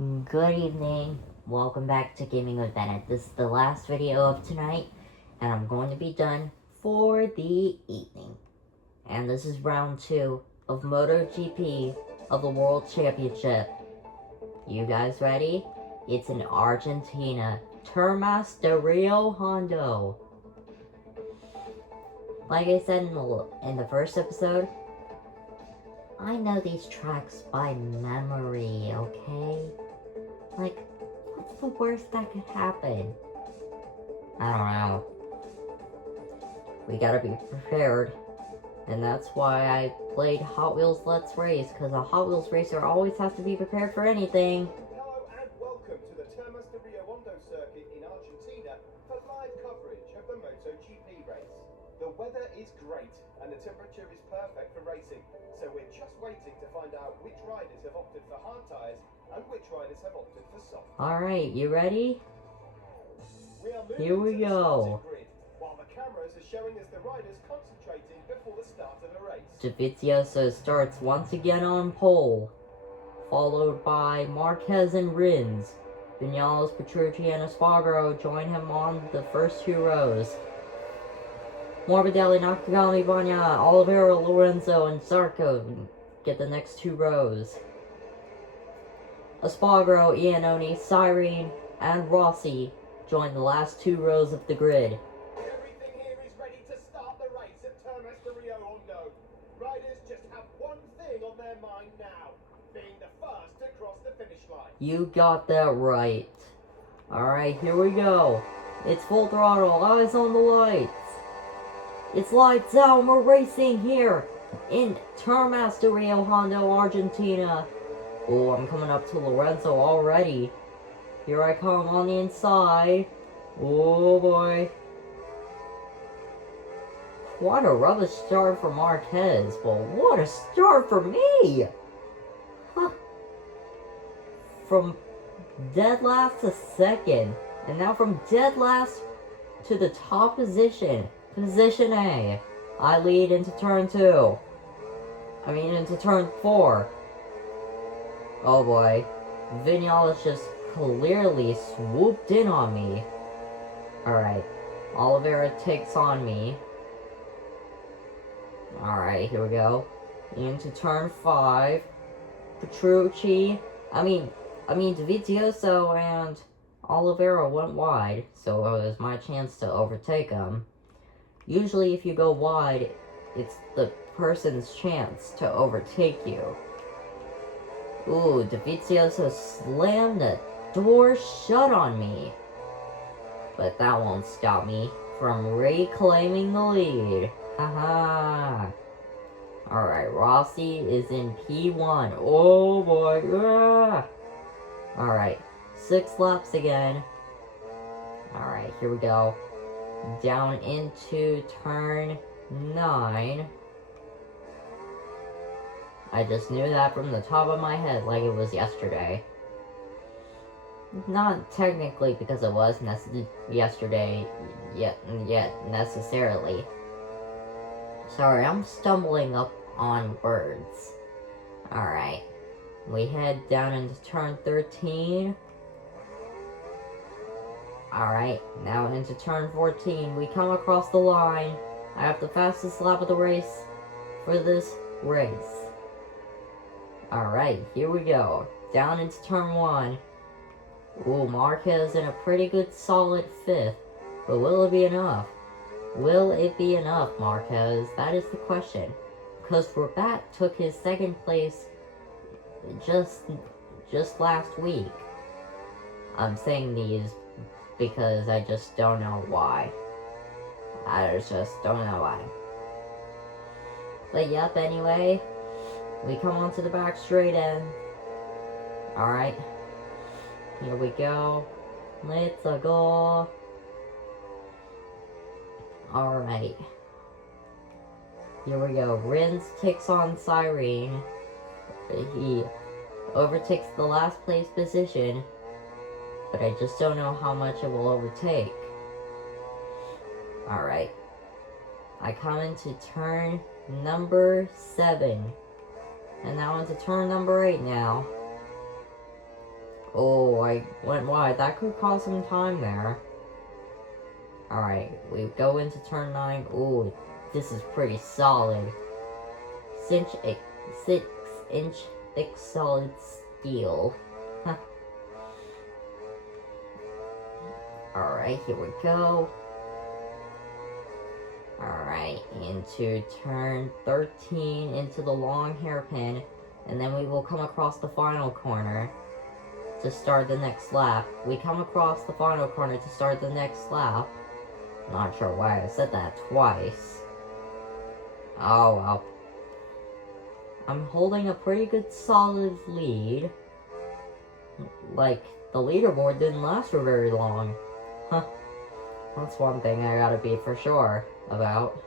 Good evening. Welcome back to Gaming with Bennett. This is the last video of tonight, and I'm going to be done for the evening. And this is round 2 of MotoGP of the World Championship. You guys ready? It's in Argentina. Termas de Rio Hondo. Like I said in the first episode, I know these tracks by memory, okay? Like, what's the worst that could happen? I don't know. We gotta be prepared. And that's why I played Hot Wheels Let's Race, because a Hot Wheels racer always has to be prepared for anything. Hello and welcome to the Termas de Rio Hondo circuit in Argentina for live coverage of the MotoGP race. The weather is great and the temperature is perfect for racing, so we're just waiting to find out which riders have opted for hard tyres and which riders have opted for soft. Alright, you ready? Here we go. Grid, while the cameras are showing us the riders concentrating before the start of the race. Dovizioso starts once again on pole, followed by Marquez and Rins. Vinales, Petrucci, and Espargaro join him on the first 2 rows. Morbidelli, Nakagami, Bagnaia, Oliveira, Lorenzo, and Zarco get the next 2 rows. Espargaro, Iannone, Cyrene, and Rossi join the last 2 rows of the grid. Everything here is ready to start the race at Termas de Rio Hondo. Riders just have one thing on their mind now, being the first to cross the finish line. You got that right. Alright, here we go. It's full throttle, eyes on the lights. It's lights out, we're racing here in Termas de Rio Hondo, Argentina. Oh, I'm coming up to Lorenzo already. Here I come on the inside. Oh boy. What a rubbish start for Marquez, but what a start for me! Huh. From dead last to second, and now from dead last to the top position, position A. I lead into turn 2. I mean into turn 4. Oh boy, Vinales just clearly swooped in on me. Alright, Oliveira takes on me. Alright, here we go. Into turn 5. Petrucci, I mean Dovizioso and Oliveira went wide, so it was my chance to overtake him. Usually if you go wide, it's the person's chance to overtake you. Ooh, Dovizioso slammed the door shut on me. But that won't stop me from reclaiming the lead. Haha. Alright, Rossi is in P1. Oh boy. Ah. Alright, 6 laps again. Alright, here we go. Down into turn 9. I just knew that from the top of my head like it was yesterday. Not technically because it was yesterday yet necessarily. Sorry, I'm stumbling up on words. Alright. We head down into turn 13. Alright, now into turn 14. We come across the line. I have the fastest lap of the race for this race. Alright, here we go. Down into turn 1. Ooh, Marquez in a pretty good solid 5th. But will it be enough? Will it be enough, Marquez? That is the question. Because Rabat took his 2nd place just last week. I'm saying these because I just don't know why. I just don't know why. But yep, anyway. We come onto the back straight end. Alright. Here we go. Let's go. Alright. Here we go. Rins takes on Cyrene. He overtakes the last place position. But I just don't know how much it will overtake. Alright. I come into turn number 7. And now into turn number 8 now. Oh, I went wide. That could cause some time there. Alright, we go into turn 9. Ooh, this is pretty solid. 6-inch thick solid steel. Huh. Alright, here we go. Alright, into turn 13, into the long hairpin, and then we will come across the final corner to start the next lap. We come across the final corner to start the next lap. Not sure why I said that twice. Oh well. I'm holding a pretty good solid lead. Like, the leaderboard didn't last for very long. Huh. That's one thing I gotta be for sure about.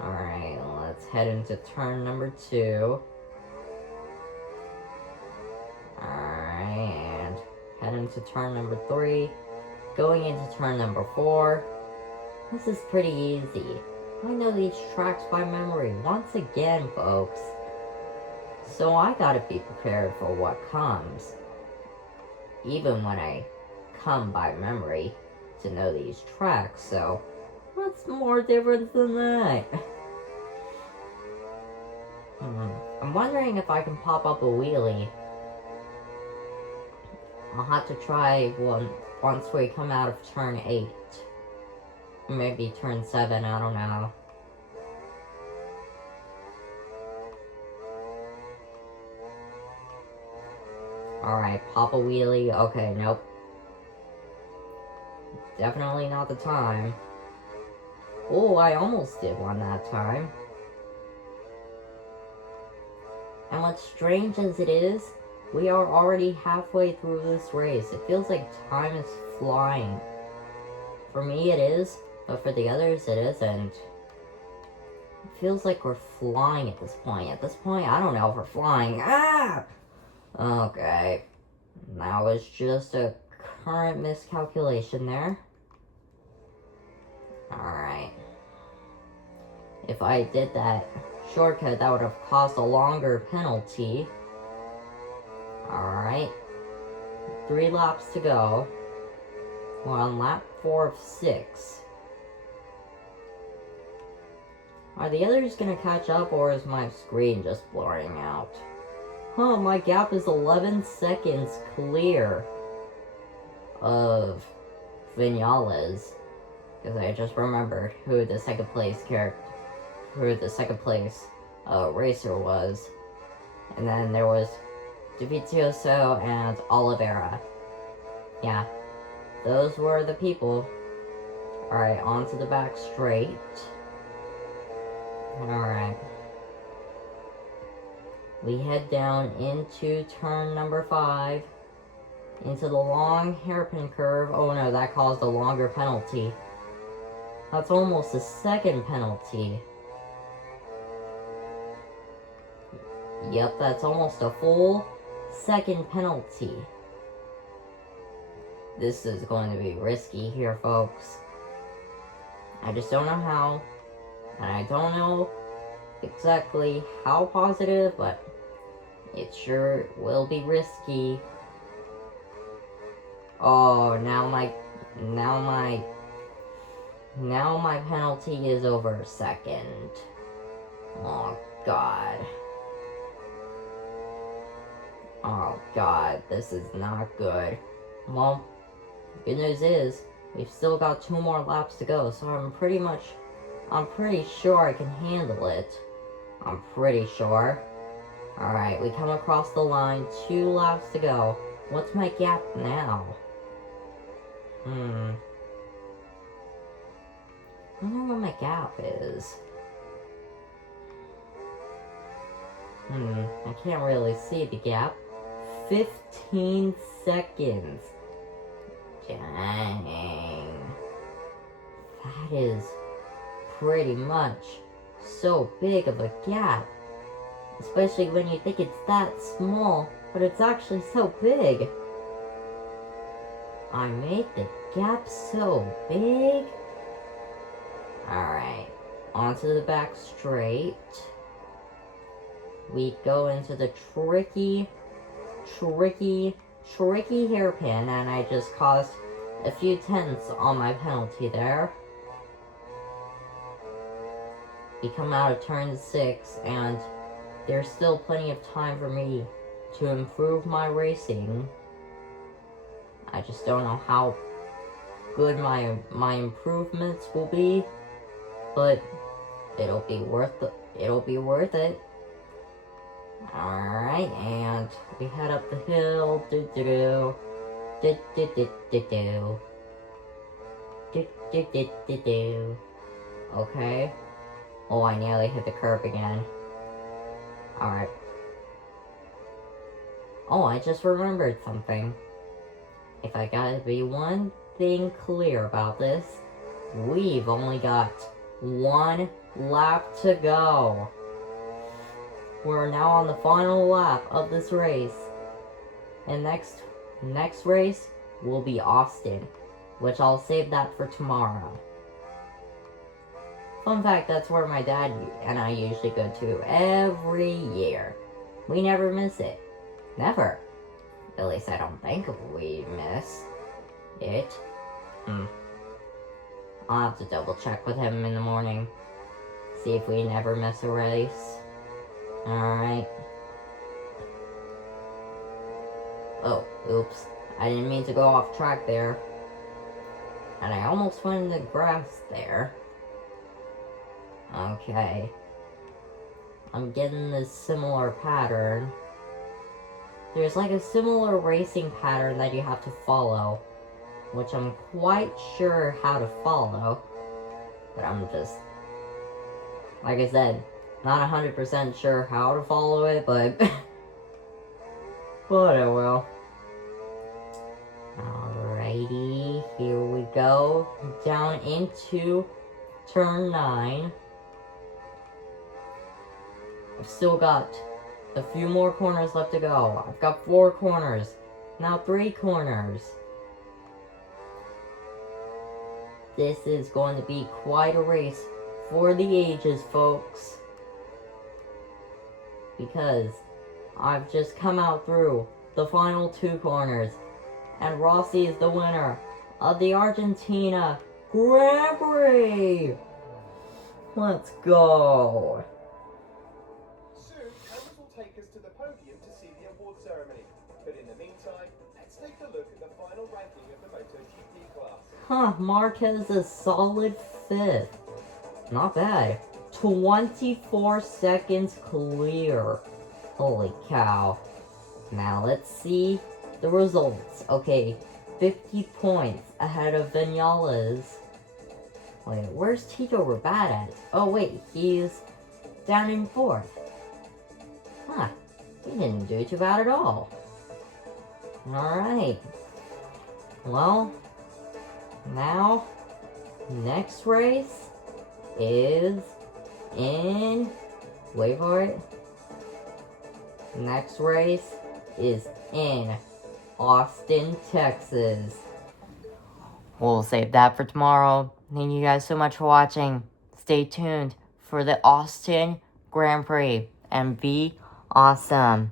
Alright, let's head into turn number 2. Alright, and head into turn number 3. Going into turn number 4. This is pretty easy. I know these tracks by memory once again, folks. So I gotta be prepared for what comes. Even when I come by memory to know these tracks, so what's more different than that? I'm wondering if I can pop up a wheelie. I'll have to try one once we come out of turn 8. Maybe turn 7, I don't know. Alright, pop a wheelie. Okay, nope. Definitely not the time. Oh, I almost did one that time. And what's strange as it is, we are already halfway through this race. It feels like time is flying. For me it is, but for the others it isn't. It feels like we're flying at this point. At this point, I don't know if we're flying. Ah! Okay. That was just a current miscalculation there. Alright. If I did that shortcut, that would have caused a longer penalty. Alright. 3 laps to go. We're on lap 4 of 6. Are the others gonna catch up, or is my screen just blurring out? Huh, my gap is 11 seconds clear of Vinales. Because I just remembered who the second place racer was. And then there was Dovizioso and Oliveira. Yeah, those were the people. Alright, onto the back straight. Alright. We head down into turn number 5. Into the long hairpin curve. Oh no, that caused a longer penalty. That's almost a second penalty. Yep, that's almost a full second penalty. This is going to be risky here, folks. I just don't know how. And I don't know exactly how positive, but it sure will be risky. Oh, now my penalty is over a second. Oh, God. Oh, God, this is not good. Well, good news is, we've still got 2 more laps to go, so I'm pretty sure I can handle it. I'm pretty sure. Alright, we come across the line, 2 laps to go. What's my gap now? I wonder what my gap is. I can't really see the gap. 15 seconds. Dang. That is pretty much so big of a gap. Especially when you think it's that small, but it's actually so big. I made the gap so big. Alright, onto the back straight. We go into the tricky tricky hairpin, and I just caused a few tenths on my penalty there. We come out of turn 6, and there's still plenty of time for me to improve my racing. I just don't know how good my improvements will be, but it'll be worth it. Alright, and we head up the hill. Okay. Oh, I nearly hit the curb again. Alright. Oh, I just remembered something. If I gotta be one thing clear about this, we've only got one lap to go. We're now on the final lap of this race. And next race will be Austin, which I'll save that for tomorrow. Fun fact, that's where my dad and I usually go to every year. We never miss it. Never. At least I don't think we miss it. I'll have to double check with him in the morning. See if we never miss a race. Alright. Oh, oops. I didn't mean to go off track there. And I almost went in the grass there. Okay. I'm getting this similar pattern. There's like a similar racing pattern that you have to follow, which I'm quite sure how to follow. But I'm just, like I said, not 100% sure how to follow it, but but I will. Alrighty, here we go. Down into turn 9. I've still got a few more corners left to go. I've got 4 corners. Now 3 corners. This is going to be quite a race for the ages, folks. Because I've just come out through the final 2 corners. And Rossi is the winner of the Argentina Grand Prix. Let's go. Soon, cameras will take us to the podium to see the award ceremony. But in the meantime, let's take a look at the final ranking of the MotoGP class. Marquez is solid 5th. Not bad. 24 seconds clear. Holy cow. Now let's see the results. Okay, 50 points ahead of Vinales. Wait, where's Tito Rabat at? Oh wait, he's down in 4th. He didn't do too bad at all. Alright. Well, now, next race is in... Wait for it. Next race is in Austin, Texas. We'll save that for tomorrow. Thank you guys so much for watching. Stay tuned for the Austin Grand Prix and be awesome.